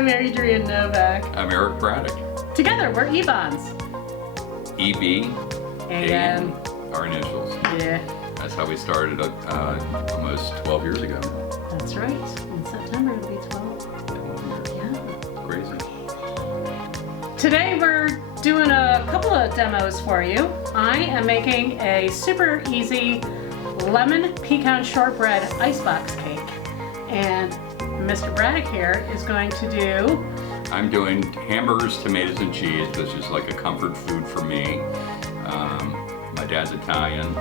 I'm Adrienne Novak. I'm Eric Braddock. Together, we're E-Bonds. EB, AM. Our initials. Yeah. That's how we started almost 12 years ago now. That's right. In September, it'll be 12. Yeah. Crazy. Today, we're doing a couple of demos for you. I am making a super easy lemon pecan shortbread icebox cake. And Mr. Braddock here is going to do... I'm doing hamburgers, tomatoes, and cheese, which is like a comfort food for me. My dad's Italian,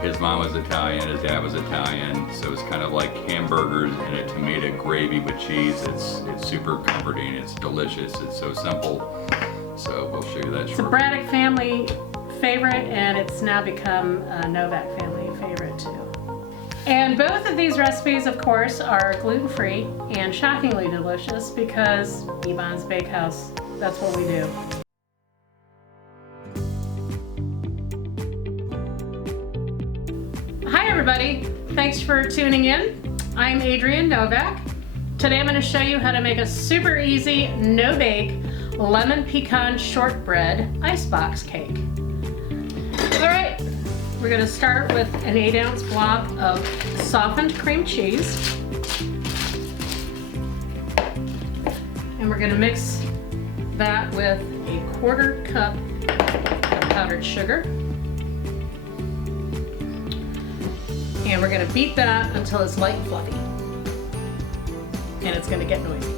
his mom was Italian, his dad was Italian, so it's kind of like hamburgers and a tomato gravy with cheese. It's super comforting, it's delicious, it's so simple. So we'll show you that shortly. It's a Braddock family favorite, and it's now become a Novak family favorite too. And both of these recipes, of course, are gluten-free and shockingly delicious because E-Bonds Bakehouse, that's what we do. Hi everybody, thanks for tuning in. I'm Adrienne Novak. Today I'm going to show you how to make a super easy, no-bake, lemon pecan shortbread icebox cake. Alright, we're going to start with an 8-ounce block of softened cream cheese. And we're going to mix that with a 1/4 cup of powdered sugar. And we're going to beat that until it's light and fluffy. And it's going to get noisy.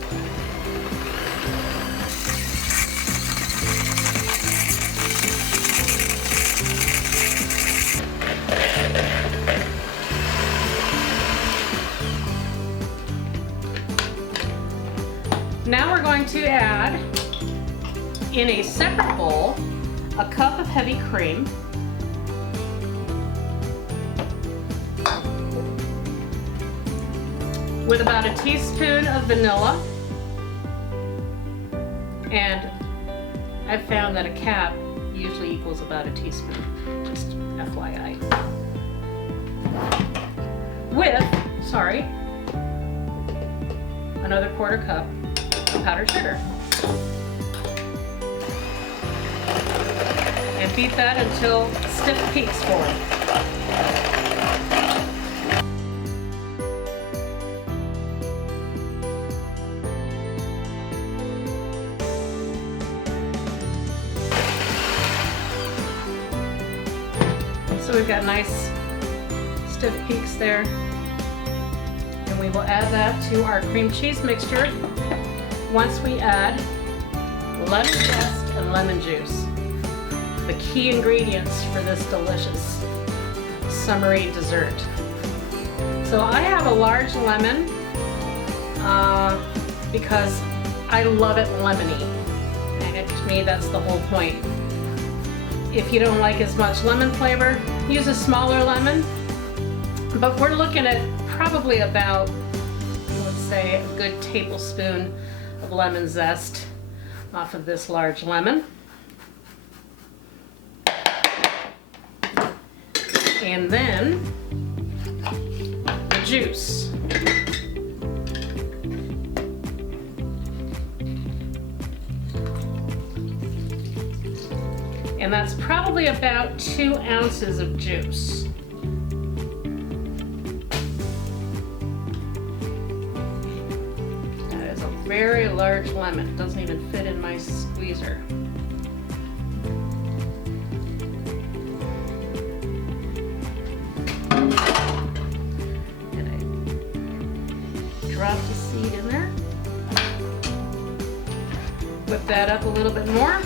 Now we're going to add, in a separate bowl, a cup of heavy cream, with about a teaspoon of vanilla, and I've found that a cap usually equals about a teaspoon, just FYI. With, another 1/4 cup of powdered sugar. And beat that until stiff peaks form. So we've got nice stiff peaks there. And we will add that to our cream cheese mixture once we add lemon zest and lemon juice, the key ingredients for this delicious summery dessert. So I have a large lemon because I love it lemony, and to me that's the whole point. If you don't like as much lemon flavor, use a smaller lemon, but we're looking at probably about, let's say, a good tablespoon of lemon zest off of this large lemon. And then the juice. And that's probably about 2 ounces of juice. That is a very large lemon. It doesn't even fit in my squeezer. And I dropped the seed in there. Whip that up a little bit more.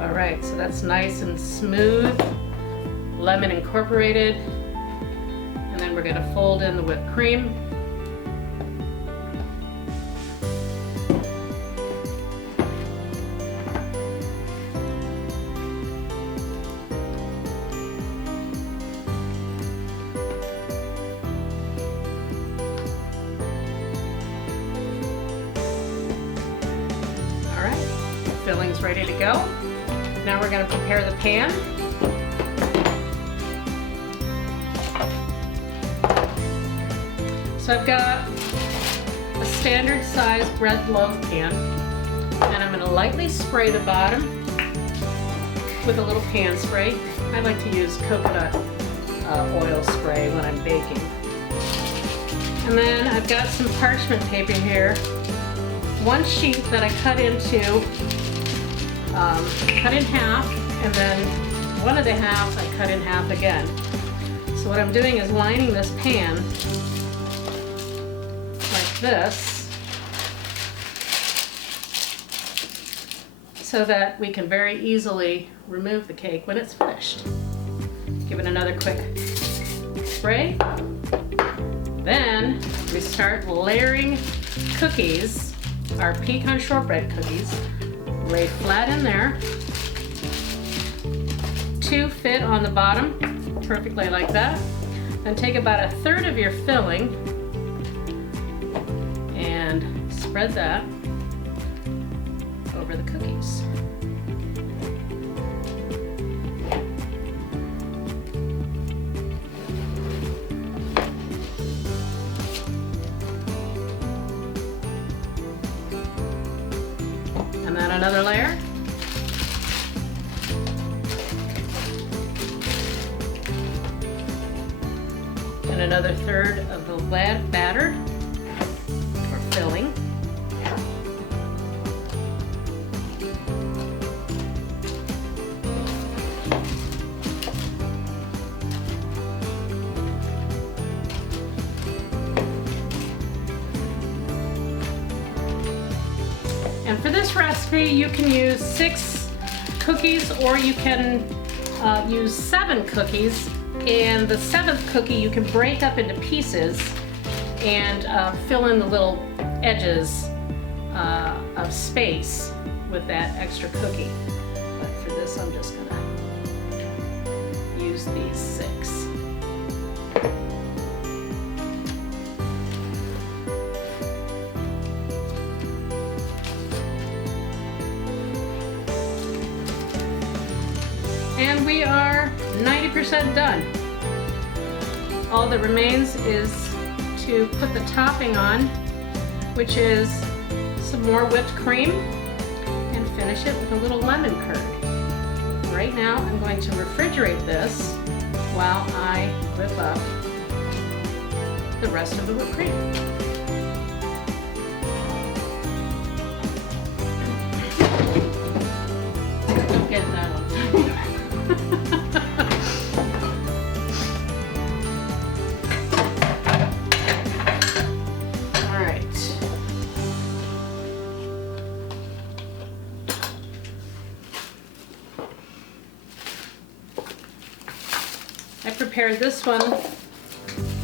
Alright, so that's nice and smooth, lemon incorporated. And then then we're going to fold in the whipped cream. All right, the filling's ready to go. Now we're going to prepare the pan. So I've got a standard size bread loaf pan, and I'm going to lightly spray the bottom with a little pan spray. I like to use coconut oil spray when I'm baking. And then I've got some parchment paper here, one sheet that I cut in half, and then one of the halves I cut in half again. So what I'm doing is lining this pan like this so that we can very easily remove the cake when it's finished. Give it another quick spray. Then we start layering cookies, our pecan shortbread cookies, laid flat in there. 2 fit on the bottom, perfectly like that. Then take about 1/3 of your filling and spread that over the cookies. And then another layer. And another 1/3 of the batter or filling. And for this recipe, you can use 6 cookies, or you can use 7 cookies. And the 7th cookie you can break up into pieces and fill in the little edges of space with that extra cookie. But for this, I'm just gonna use these 6. And we are 90% done. All that remains is to put the topping on, which is some more whipped cream, and finish it with a little lemon curd. Right now I'm going to refrigerate this while I whip up the rest of the whipped cream. Don't get that one. I prepared this one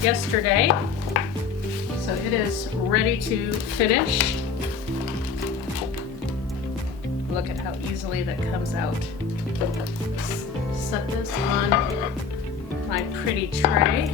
yesterday, so it is ready to finish. Look at how easily that comes out. Set this on my pretty tray.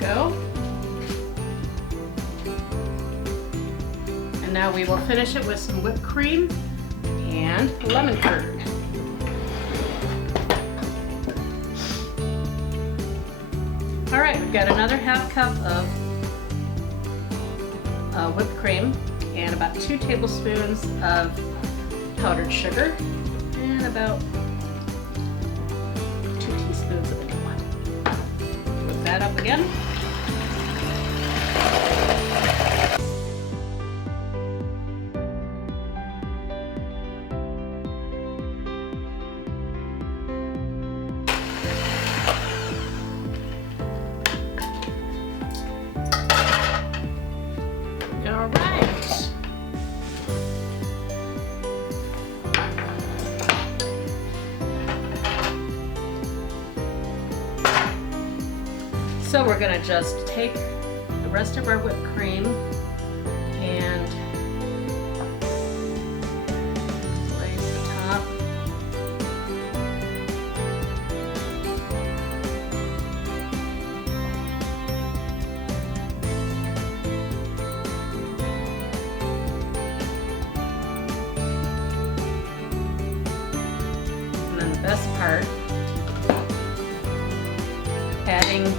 Go. And now we will finish it with some whipped cream and lemon curd. All right, we've got another 1/2 cup of whipped cream and about 2 tablespoons of powdered sugar and about 2 teaspoons of vanilla. Whip that up again. gonna just take the rest of our whipped cream and glaze the top. And then the best part, adding a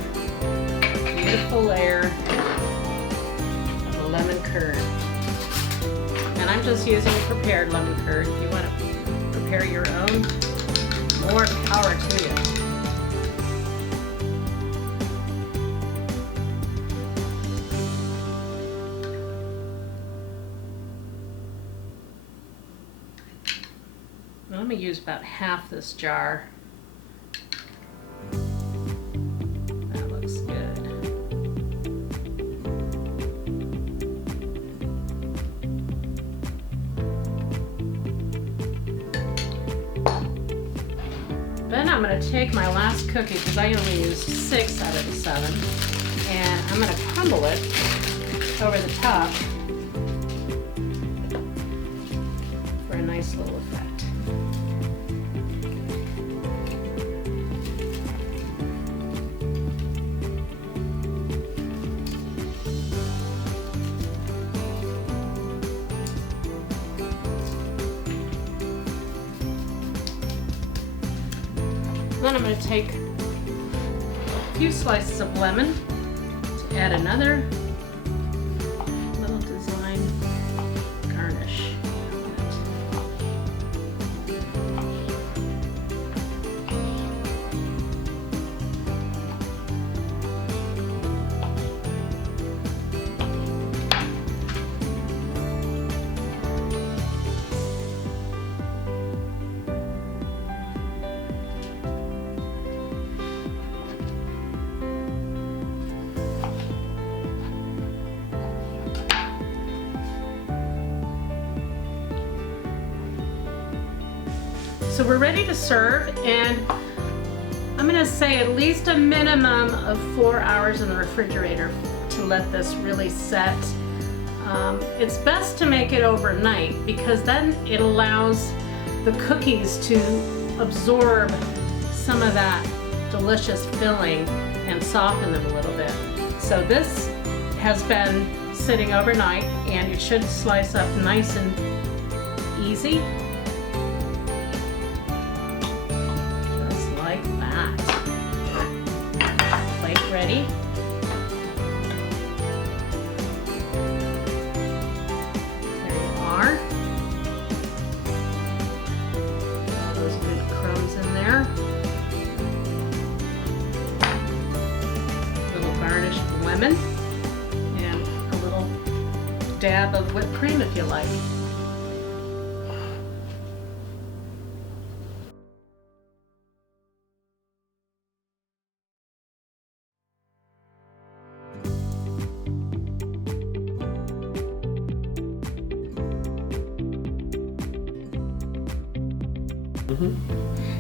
beautiful layer of lemon curd. And I'm just using prepared lemon curd. If you want to prepare your own, more power to you. Let me use about half this jar. That looks good. Then I'm going to take my last cookie, because I only used 6 out of the 7, and I'm going to crumble it over the top for a nice little effect. Then I'm going to take a few slices of lemon to add another little design garnish on So we're ready to serve, and I'm gonna say at least a minimum of 4 hours in the refrigerator to let this really set. It's best to make it overnight, because then it allows the cookies to absorb some of that delicious filling and soften them a little bit. So this has been sitting overnight, and it should slice up nice and easy. Plate ready. There you are. All those good crumbs in there. A little garnish of lemon and a little dab of whipped cream if you like.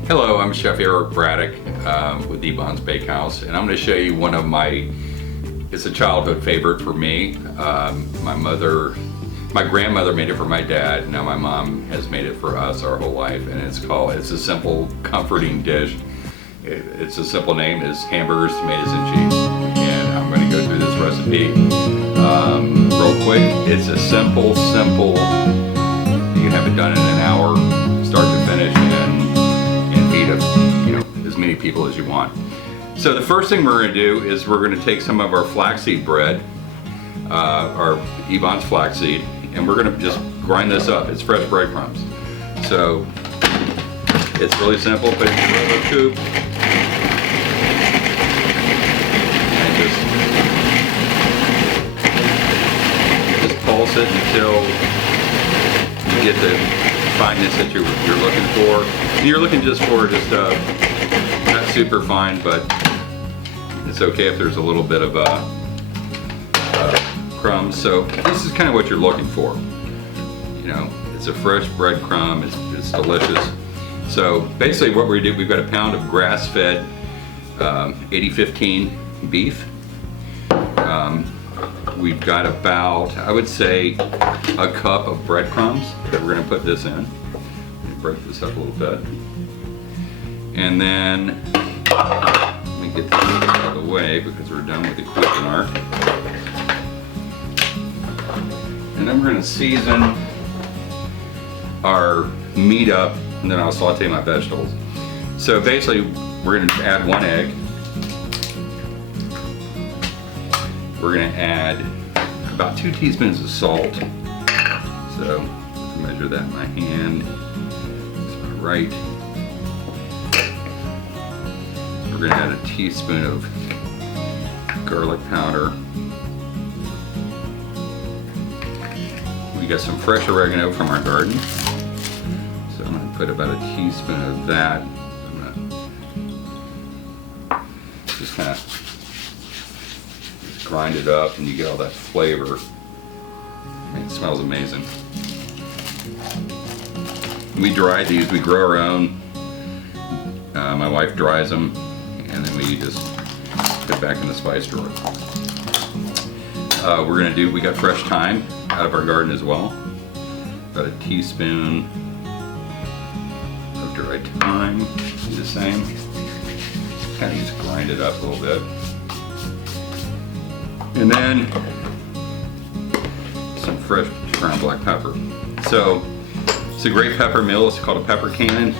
Hello, I'm Chef Eric Braddock with Ebon's Bakehouse, and I'm going to show you one of my, it's a childhood favorite for me. My grandmother made it for my dad, now my mom has made it for us our whole life, and it's a simple, comforting dish. It's a simple name, it's Hamburgers, Tomatoes, and Cheese. And I'm going to go through this recipe real quick. It's a simple, you can have it done in an hour, start to finish, and feed as many people as you want. So the first thing we're going to do is we're going to take some of our flaxseed bread, our Ebon's flaxseed, and we're going to just grind this up. It's fresh breadcrumbs. So it's really simple. Put it in your rubber tube and just pulse it until you get the fineness that you're looking for. And you're looking just for not super fine, but it's okay if there's a little bit of crumbs. So this is kind of what you're looking for. It's a fresh breadcrumb. It's delicious. So basically, what we do, we've got a pound of grass-fed 80-15 beef, we've got about, I would say, a cup of breadcrumbs that we're gonna put this in. Let me break this up a little bit. And then, let me get this out of the way because we're done with the Cuisinart. And then we're gonna season our meat up, and then I'll saute my vegetables. So basically, we're gonna add 1 egg. We're gonna add about 2 teaspoons of salt. So measure that in my hand. That's about right. We're gonna add a teaspoon of garlic powder. We got some fresh oregano from our garden. So I'm gonna put about a teaspoon of that. I'm gonna just kind of grind it up and you get all that flavor. And it smells amazing. We dry these, we grow our own. My wife dries them and then we just put it back in the spice drawer. We got fresh thyme out of our garden as well. About a teaspoon of dried thyme, do the same. Kind of just grind it up a little bit. And then some fresh ground black pepper. So it's a great pepper mill. It's called a pepper cannon.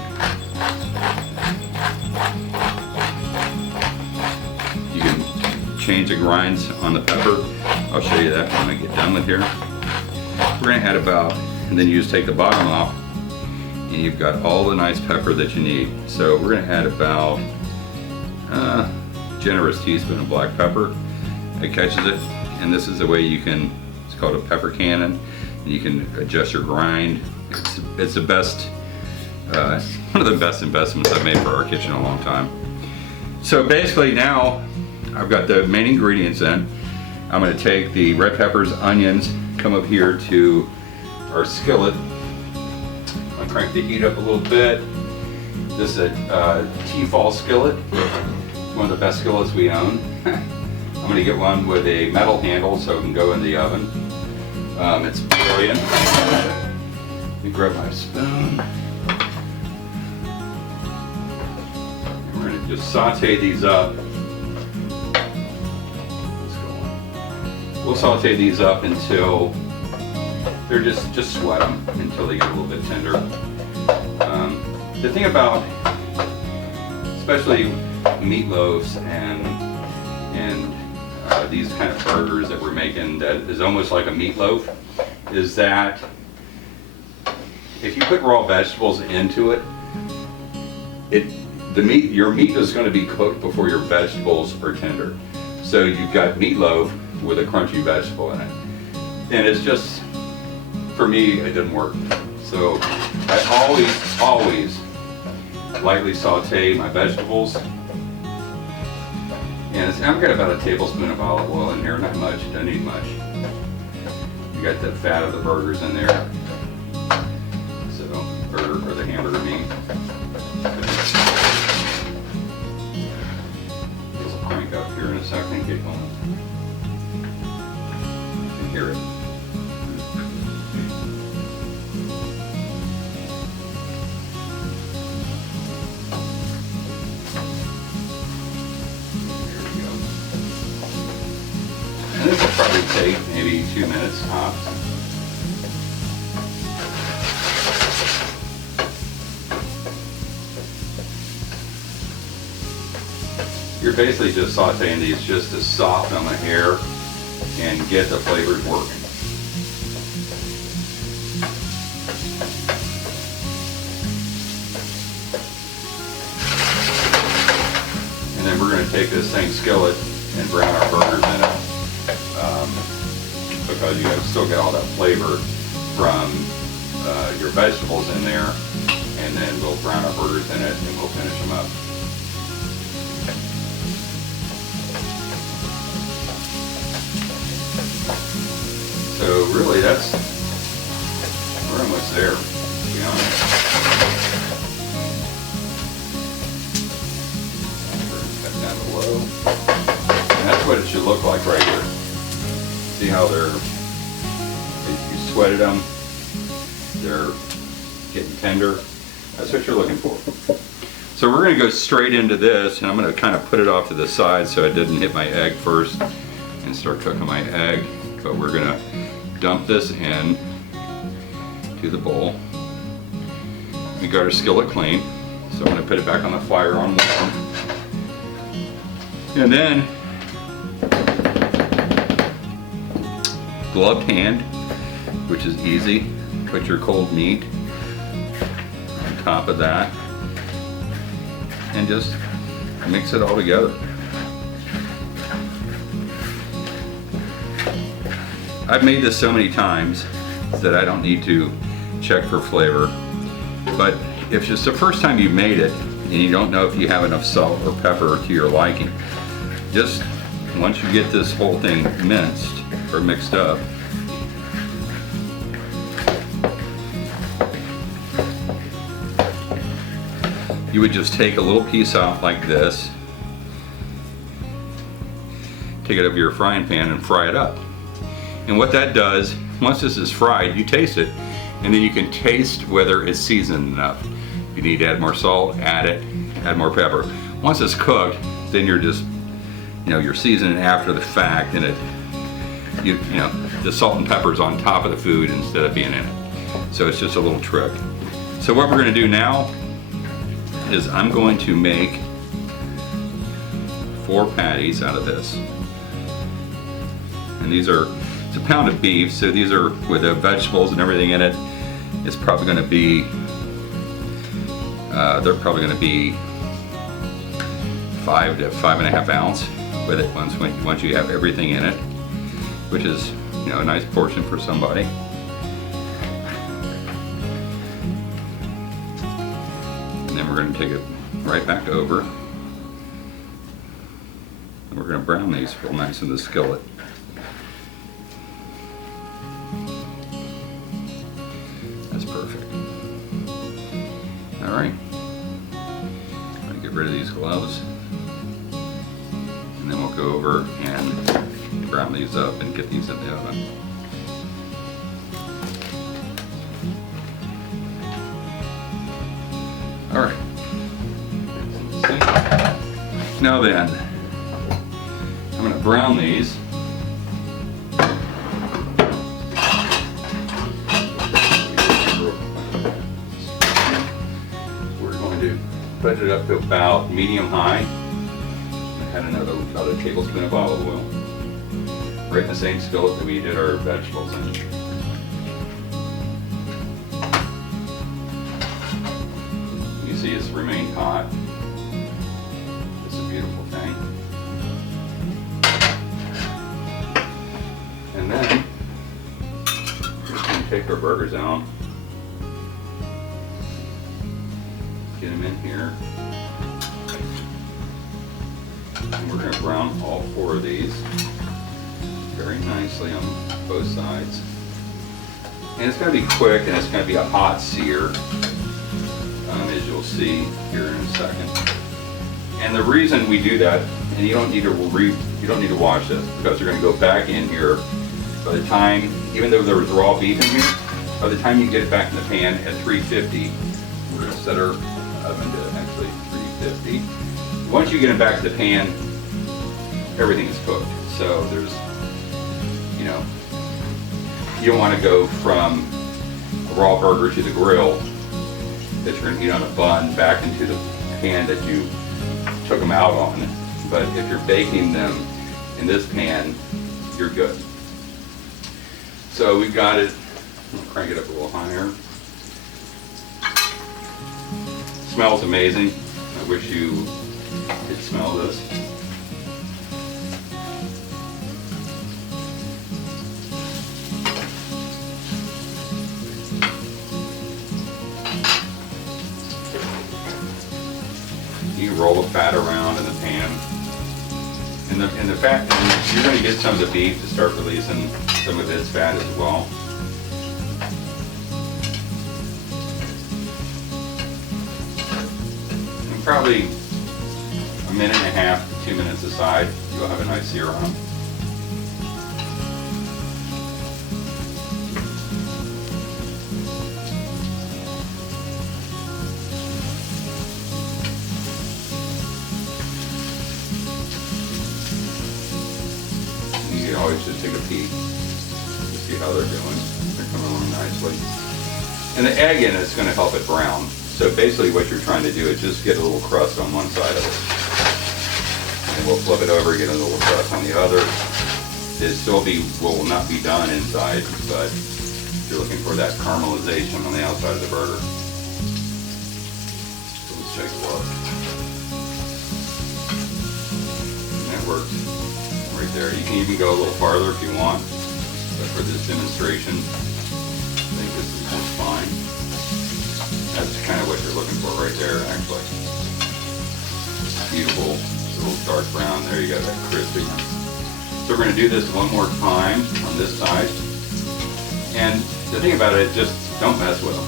You can change the grinds on the pepper. I'll show you that when I get done with here. We're gonna add about, and then you just take the bottom off and you've got all the nice pepper that you need. So we're gonna add about a generous teaspoon of black pepper. It catches it, and this is the way you can, it's called a pepper cannon, and you can adjust your grind. It's the best, one of the best investments I've made for our kitchen in a long time. So basically now I've got the main ingredients in. I'm going to take the red peppers, onions, come up here to our skillet. I'm going to crank the heat up a little bit. This is a Tefal skillet, one of the best skillets we own. I'm going to get one with a metal handle so it can go in the oven. It's brilliant. Let me grab my spoon. And we're going to just saute these up. We'll saute these up until they're just sweat them until they get a little bit tender. The thing about, especially meatloaves and these kind of burgers that we're making that is almost like a meatloaf, is that if you put raw vegetables into it, your meat is going to be cooked before your vegetables are tender. So you've got meatloaf with a crunchy vegetable in it, and it's just, for me, it didn't work. So I always lightly saute my vegetables. And I've got about a tablespoon of olive oil in here, not much, don't need much. You got the fat of the burgers in there. So, or the hamburger meat. This will crank up here in a second, get going. You can hear it. And this will probably take maybe 2 minutes tops. You're basically just sauteing these just to soften them a hair and get the flavors working. And then we're going to take this same skillet and brown our burgers in it. Because you still get all that flavor from your vegetables in there, and then we'll brown our burgers in it and we'll finish them up. So really we're almost there, to be honest. Cut down to low. And that's what it should look like right here. See, See how you sweated them, they're getting tender. That's what you're looking for. So we're gonna go straight into this, and I'm gonna kind of put it off to the side so I didn't hit my egg first and start cooking my egg. But we're gonna dump this in to the bowl. We got our skillet clean, so I'm gonna put it back on the fire on warm. And then, gloved hand, which is easy. Put your cold meat on top of that and just mix it all together. I've made this so many times that I don't need to check for flavor, but if it's the first time you made it and you don't know if you have enough salt or pepper to your liking, just once you get this whole thing minced or mixed up, you would just take a little piece out like this, take it over your frying pan and fry it up. And what that does, once this is fried, you taste it, and then you can taste whether it's seasoned enough. If you need to add more salt, add it, add more pepper. Once it's cooked, then you're just, you're seasoning after the fact, and the salt and pepper's on top of the food instead of being in it. So it's just a little trick. So what we're gonna do now is I'm going to make 4 patties out of this. And it's a pound of beef, so these are with the vegetables and everything in it. It's probably going to be, they're probably going to be 5 to 5.5 ounce with it once you have everything in it, which is a nice portion for somebody. And then we're going to take it right back over, and we're going to brown these real nice in the skillet. That's perfect. All right, I'm going to get rid of these gloves, and then we'll go over and brown these up and get these in the oven. All right. Now then, I'm going to brown these. We're going to put it up to about medium high. I had about a tablespoon of olive oil. Right in the same skillet that we did our vegetables in. You see it's remained hot. It's a beautiful thing. And then we're just going to take our burgers out, get them in here, and we're going to brown all 4 of these very nicely on both sides. And it's going to be quick, and it's going to be a hot sear, as you'll see here in a second. And the reason we do that, and you don't need to wash this, because they're going to go back in here. By the time, even though there was raw beef in here, by the time you get it back in the pan at 350, we're going to set our oven to actually 350. Once you get it back to the pan, everything is cooked. So there's, you don't want to go from a raw burger to the grill that you're going to eat on a bun back into the pan that you took them out on. But if you're baking them in this pan, you're good. So we've got it. I'll crank it up a little higher. Smells amazing. I wish you could smell this. You roll the fat around in the pan. And the fat, and you're going to get some of the beef to start releasing some of its fat as well. And probably a minute and a half to 2 minutes aside, you'll have a nice sear on them. see how they're doing. They're coming along nicely. And the egg in it is going to help it brown. So basically what you're trying to do is just get a little crust on one side of it. And we'll flip it over, get a little crust on the other. It still will not be done inside, but you're looking for that caramelization on the outside of the burger. So let's take a look. And that works right there. You can even go a little farther if you want, but for this demonstration, I think this is just fine. That's kind of what you're looking for right there, actually. Beautiful, little dark brown. There you go, that crispiness. So we're going to do this one more time on this side. And the thing about it, just don't mess with them.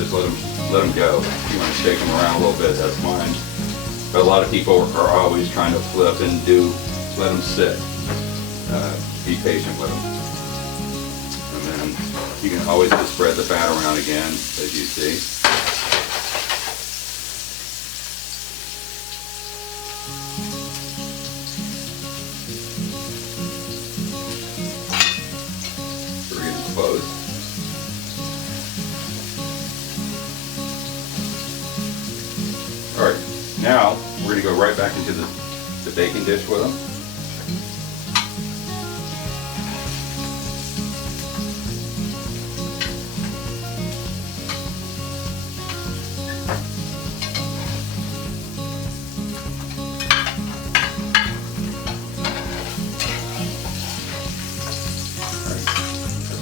Just let them go. If you want to shake them around a little bit, that's fine. But a lot of people are always trying to flip and let them sit. Be patient with them. And then you can always just spread the fat around again, as you see. Close. All right, now we're going to go right back into the baking dish with them.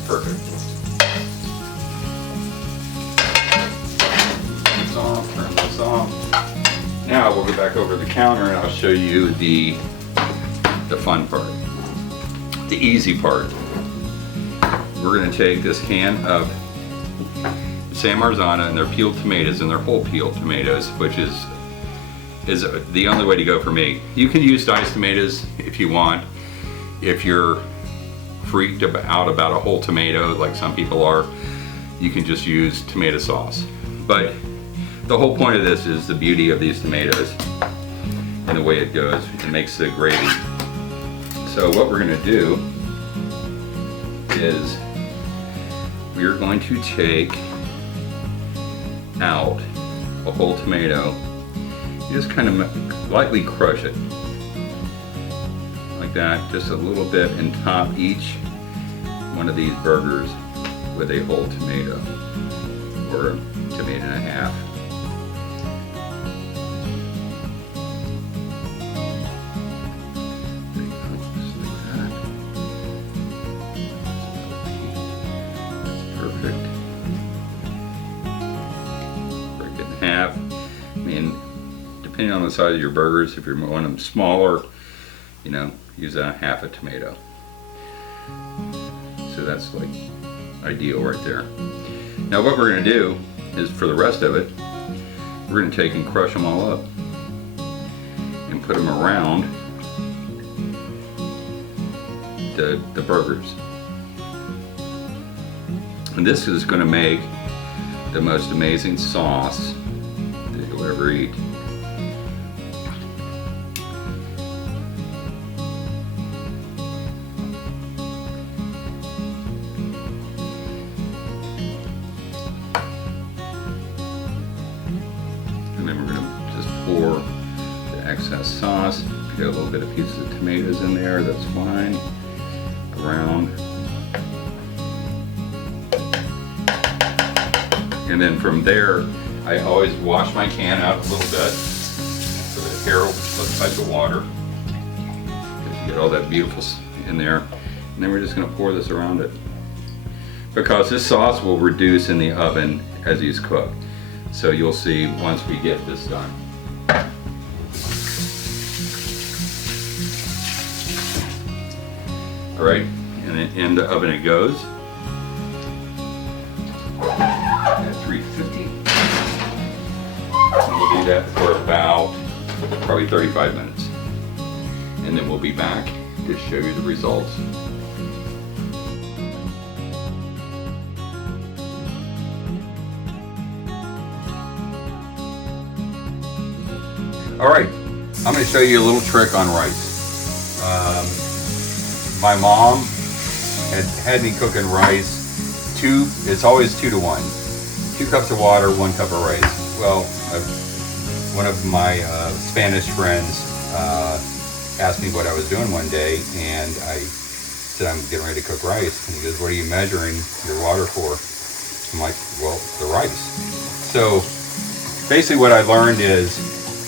Perfect. Turn this off. Now we'll go back over the counter and I'll show you the fun part, the easy part. We're going to take this can of San Marzano and their peeled tomatoes, and their whole peeled tomatoes, which is the only way to go for me. You can use diced tomatoes if you want. If you're freaked out about a whole tomato like some people are, you can just use tomato sauce. But the whole point of this is the beauty of these tomatoes and the way it goes. It makes the gravy. So what we're going to do is we're going to take out a whole tomato. You just kind of lightly crush it like that, just a little bit, and top each one of these burgers with a whole tomato or a tomato and a half. There you go, just like that. That's perfect. Break it in half. I mean, depending on the size of your burgers, if you want them smaller, you know, use a half a tomato. So that's like ideal right there. Now what we're going to do is, for the rest of it, we're going to take and crush them all up and put them around the burgers. And this is going to make the most amazing sauce that you'll ever eat. And then we're going to just pour the excess sauce. Get a little bit of pieces of tomatoes in there, that's fine. Around. And then from there, I always wash my can out a little bit so the hair will touch the water. Get all that beautiful in there. And then we're just going to pour this around it, because this sauce will reduce in the oven as these cook. So you'll see once we get this done. All right, and then in the oven it goes at 350. And we'll do that for about probably 35 minutes. And then we'll be back to show you the results. All right, I'm going to show you a little trick on rice. My mom had me cooking rice. It's always 2 to 1. 2 cups of water, 1 cup of rice. Well, one of my Spanish friends asked me what I was doing one day, and I said, I'm getting ready to cook rice. And he goes, what are you measuring your water for? I'm like, well, the rice. So basically what I learned is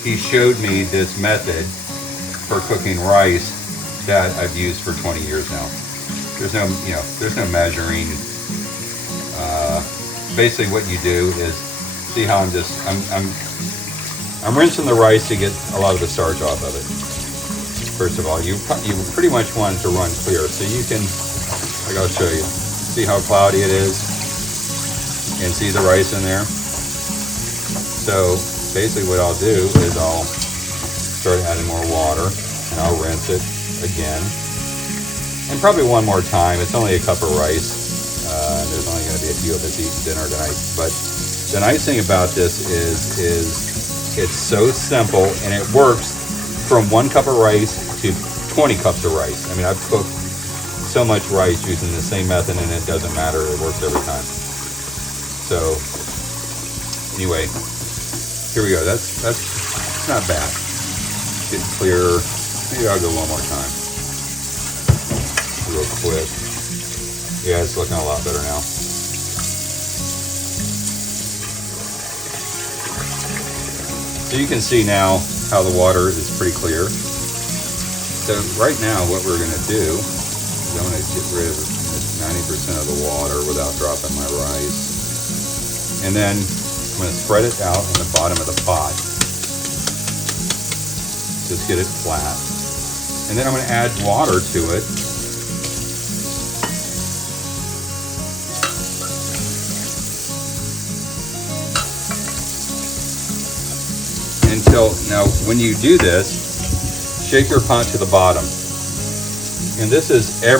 he showed me this method for cooking rice that I've used for 20 years now. There's no measuring. Basically what you do is, see how I'm rinsing the rice to get a lot of the starch off of it. First of all, you pretty much want it to run clear, so you can, like I'll show you, see how cloudy it is, and see the rice in there. So basically what I'll do is I'll start adding more water, and I'll rinse it again, and probably one more time. It's only a cup of rice. There's only going to be a few of us eating dinner tonight. But the nice thing about this is it's so simple, and it works from 1 cup of rice to 20 cups of rice. I mean, I've cooked so much rice using the same method, and it doesn't matter. It works every time. So anyway, here we go. That's not bad. Get clear. Maybe I'll go one more time, real quick. Yeah, it's looking a lot better now. So you can see now how the water is pretty clear. So right now what we're going to do is I'm going to get rid of 90% of the water without dropping my rice. And then I'm going to spread it out on the bottom of the pot. Just get it flat. And then I'm going to add water to it. Now when you do this, shake your pot to the bottom. And this is it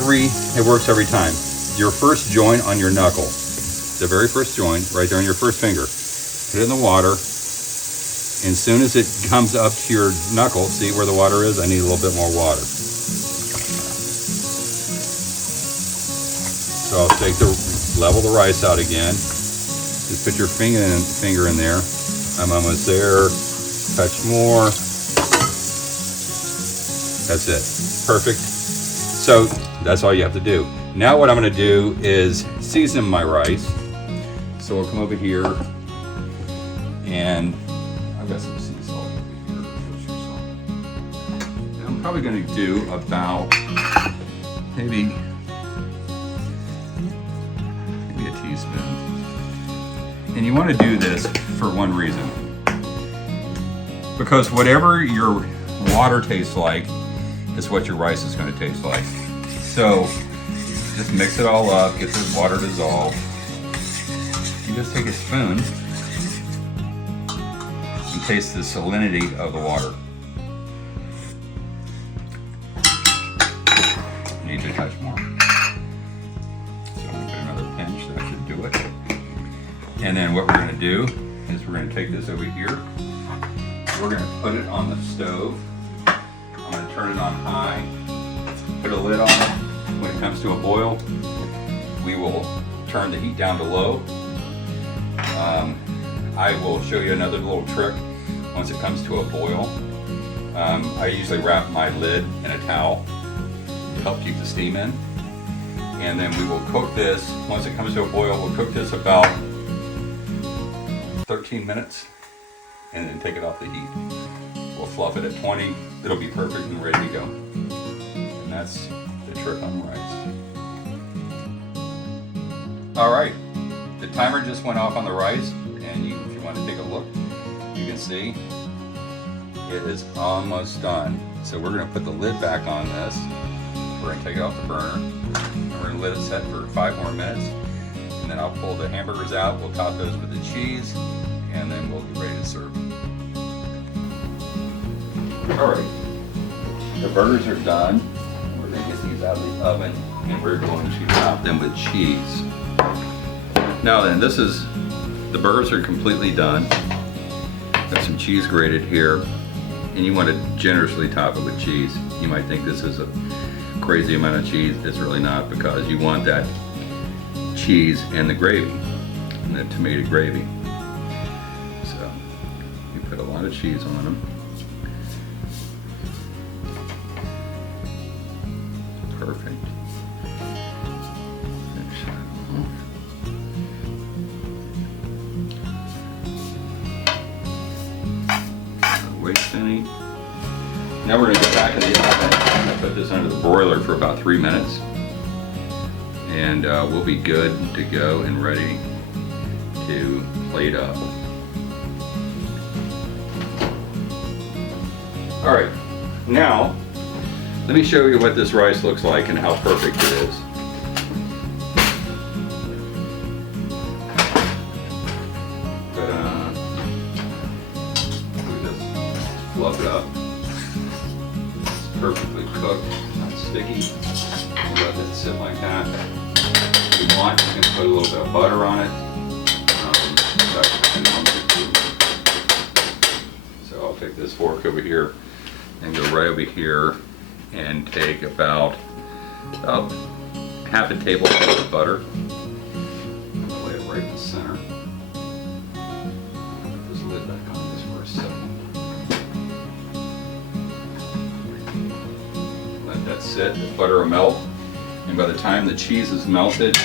works every time. Your first joint on your knuckle, the very first joint, right there on your first finger, put it in the water. And as soon as it comes up to your knuckle, see where the water is? I need a little bit more water. So I'll level the rice out again. Just put your finger in there. I'm almost there. Touch more. That's it. Perfect. So that's all you have to do. Now what I'm going to do is season my rice. So we'll come over here, and I've got some sea salt over here. And I'm probably going to do about maybe a teaspoon. And you want to do this for one reason. Because whatever your water tastes like is what your rice is going to taste like. So just mix it all up, get the water dissolved. You just take a spoon and taste the salinity of the water. You need to touch more. So I'm going to put another pinch, that should do it. And then what we're going to do is we're going to take this over here. We're going to put it on the stove. I'm going to turn it on high, put a lid on it. When it comes to a boil, we will turn the heat down to low. I will show you another little trick once it comes to a boil. I usually wrap my lid in a towel to help keep the steam in. And then we will cook this. Once it comes to a boil, we'll cook this about 13 minutes. And then take it off the heat. We'll fluff it at 20. It'll be perfect and ready to go. And that's the trick on rice. All right, the timer just went off on the rice, and if you want to take a look, you can see it is almost done. So we're going to put the lid back on this. We're going to take it off the burner. And we're going to let it set for 5 more minutes. And then I'll pull the hamburgers out. We'll top those with the cheese, and then we'll get ready to serve. All right, the burgers are done. We're going to get these out of the oven, and we're going to top them with cheese. Now then, the burgers are completely done. Got some cheese grated here, and you want to generously top it with cheese. You might think this is a great crazy amount of cheese. It's really not, because you want that cheese and the gravy, and the tomato gravy. So you put a lot of cheese on them. Perfect. Finish that off. Don't waste any. Now we're going to go back in the oven. I'm going to put this under the broiler for about 3 minutes. And we'll be good to go and ready to plate up. All right, now let me show you what this rice looks like and how perfect it is. Fluff it up. It's perfectly cooked, not sticky. We'll let it sit like that. If you want, you can put a little bit of butter on it. So I'll take this fork over here and go right over here and take about half a tablespoon of butter. Lay it right in the center. Put this lid back on this for a second. Let that sit, the butter will melt, and by the time the cheese is melted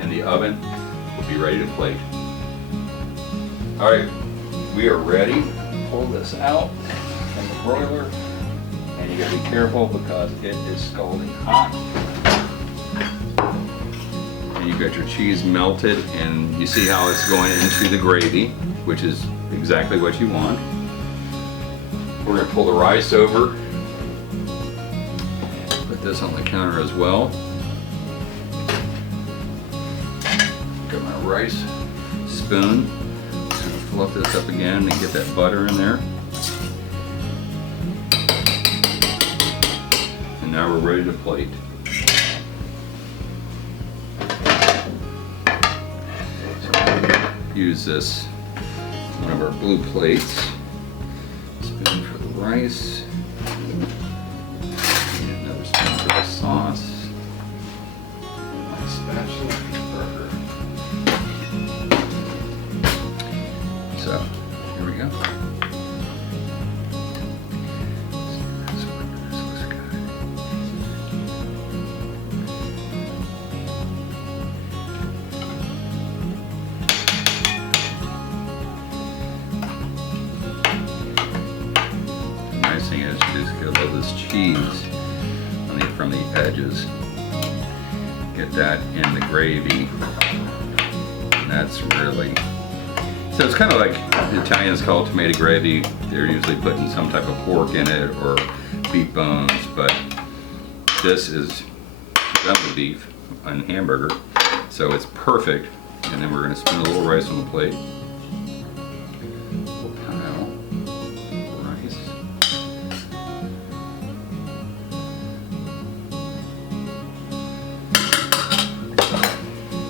in the oven, we'll be ready to plate. All right, we are ready. Pull this out from the broiler, and you gotta be careful because it is scalding hot. And you got your cheese melted, and you see how it's going into the gravy, which is exactly what you want. We're gonna pull the rice over. Put this on the counter as well. Got my rice spoon. Just gonna fluff this up again and get that butter in there. And now we're ready to plate. So use this, one of our blue plates. Spoon for the rice. And another spoon for the sauce. My spatula for the burger. So, here we go. This looks good. The nice thing is you just get a little of this cheese from the edges. Get that in the gravy. And that's really... So it's kind of like the Italians call it tomato gravy. They're usually putting some type of pork in it or beef bones, but this is double beef and hamburger, so it's perfect. And then we're going to spin a little rice on the plate. We'll pile rice.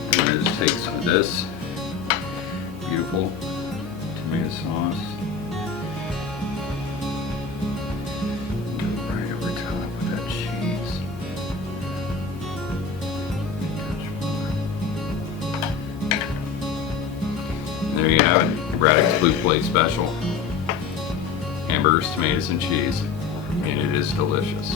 I'm going to just take some of this beautiful tomato sauce. Go right over top with that cheese. And there you have it, Braddock's Blue Plate Special. Hamburgers, tomatoes, and cheese. And it is delicious.